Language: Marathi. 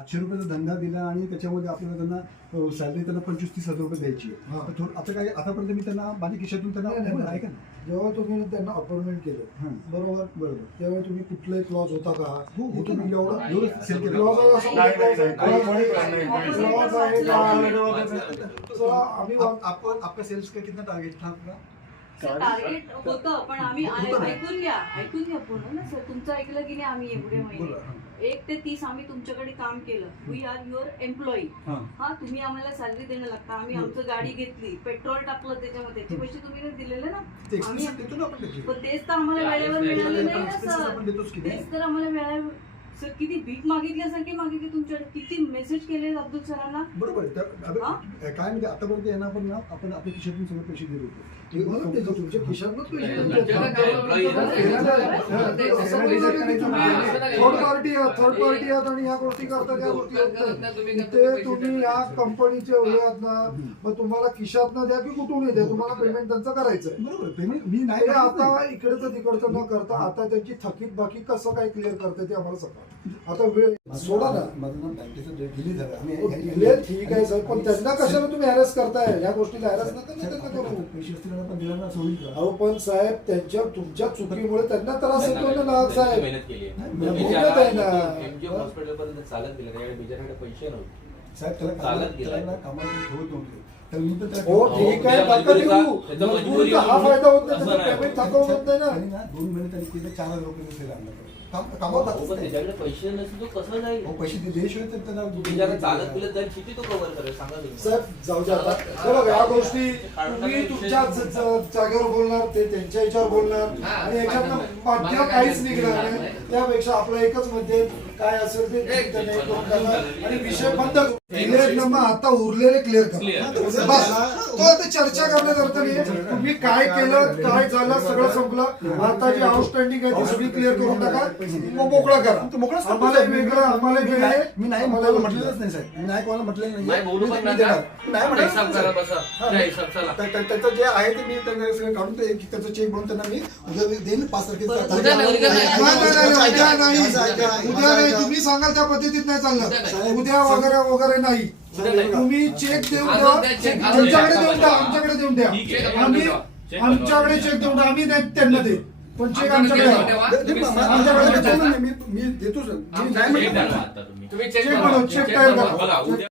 आठशे रुपयाचा धंदा दिला आणि त्याच्यामध्ये आपल्याला त्यांना सॅलरी त्यांना पंचवीस तीस हजार रुपये द्यायची आहे हा. तर थोडं आता काय आतापर्यंत मी त्यांना माझ्या खिशातून त्यांना ऐका ना जेव्हा तुम्ही त्यांना अपॉइंटमेंट केलं. बरोबर बरोबर त्यावेळी तुम्ही कुठलाही क्लॉज होता का हो, होतं ना. एवढं आहे आहे, आहे, आहे का? आपण आपका सेल्स का कितना टार्गेट था आपका टार्गेट होतं पण आम्ही. ऐकून घ्या ऐकून घ्या पूर्ण ना सर तुमचं ऐकलं की नाही आम्ही एवढे हां. एक ते तीस आम्ही तुमच्याकडे काम केलं. वी आर युअर एम्प्लॉई हां. हा तुम्ही आम्हाला सॅलरी देणं लागतं. आम्ही. आमचं गाडी घेतली पेट्रोल टाकलं त्याच्यामध्ये. त्याचे पैसे तुम्ही दिलेले ना? आम्ही. पण तेच तर आम्हाला वेळेवर मिळाले ना सर नाही. तेच तर आम्हाला वेळेवर सर किती भीक मागितल्यासारखी मागितली तुमच्याकडे? किती मेसेज केले अब्दुल सरांना? बरोबर आहे. त्या- अबे, हां? काय म्हणजे आतापर्यंत यांना आपण ना आपण आपल्या खिशातून सगळे पैसे देत होतो. ते बरोबर. ते तुमच्या खिशातूनच पैसे. ते- ते- ते- हा. थर्ड पार्टी आहात थर्ड पार्टी आहात आणि ह्या गोष्टी करतात या गोष्टी. इथे तुम्ही या कंपनीचे हे. आहात ना मग तुम्हाला खिशात न द्या की कुठून द्या तुम्हाला पेमेंट त्यांचं करायचं आहे बरोबर. पेमेंट मी नाही ते आता. इकडचं तिकडचं न करता आता त्यांची थकीत बाकी कसं काय क्लिअर करते ते आम्हाला सांगा आता वेळ सोडा ना. माझं ना बँकेचं डेट दिली झालं. आम्ही हे ठीक आहे सर. पण त्यांना कशाला तुम्ही हॅरस करताय? या गोष्टीला हॅरस नका ना त्यांना करू. पैसे असतील ना, पण दिला ना असं होईल का अहो पण साहेब त्यांच्या तुमच्या चुकीमुळे त्यांना त्रास होतो ना नाग साहेब. मेहनत केली नाही, आहे ना. एमजीएम हॉस्पिटल पर्यंत चालत गेलं. बिचाराकडे पैसे नव्हते. साहेब त्याला चालत कामाला- ठेवत नव्हते. तर मी पण त्याला हो ठीक आहे नका देऊ. मजबुरीचा हा म्हणून फायदा होत नाही असं त्याचं नाही. पेमेंट थकवून होत नाही ना. आणि ना दोन महिने त्यांनी केले चार हजार रुपये सेल आणलं काम कामावर हो, जातच पण नाही. त्याच्याकडे पैसे नसतील तो कसं जाईल? हो, पैसे दे- दिल्याशिवाय तर त्याला बिचारा चालत गेलं तर किती तो कव्हर करेल? सांगा तुम्ही. साहेब जाऊ द्या आता. हे बघा या गोष्टी तुम्ही तुमच्या ज- ज- जागेवर बोलणार ते त्यांच्या याच्यावर बोलणार. आणि याच्यातनं मध्य काहीच निघणार नाही. त्यापेक्षा आपलं एकच मध्ये काय असेल ते त्यांना हे करून टाका आणि विषय बंद क्लिअर आता उरलेले क्लिअर करा. बस तो आता चर्चा करण्यात अर्थ नाही तुम्ही काय केलं काय झालं सगळं संपलं आता जी आउटस्टँडिंग आहे ती सगळी क्लिअर करून टाका मग मोकळा करा करतो आम्हाला. वेगळं आम्हाला मी वेगळं नाही- आहे. मी नाही वेगळं. म्हटलेलंच नाही साहेब मी नाही कोणाला म्हटलेलं नाही नाही बोलू पण नका. नाही म्हटलं हिसाब करा बसा. त्या हिसाब चला त्या- त्या- त्याचं जे आहे ते मी त्यांना सगळं काढून ते त्याचं चेक बनवून त्यांना मी उद्या देईन पाच तारखेचा उद्या नाही, उद्या नाही. नाही, नाही, नाही, उद्या नाही. असं ऐका, उद्या नाही ऐका. तुम्ही सांगाल त्या पद्धतीत नाही चाललं नाही. उद्या वगैरे वगैरे नाही. तुम्ही चेक देऊन द्या check. आमच्याकडे देऊन द्या आमच्याकडे देऊन द्या ठीक आहे. आम्ही check आमच्याकडे चेक देऊन द्या आम्ही नाही त्यांना दे पण चेक आमच्याकडे आमच्याकडे द्या. ठेवा. दे- दे- तुम्ही- आमच्याकडे आमच्याकडे देतो ना, मी नाही द्या. आता तुम्ही तुम्ही चेक Check बनवा बनवा, check check तयार बनवा. करा. बघा उद्या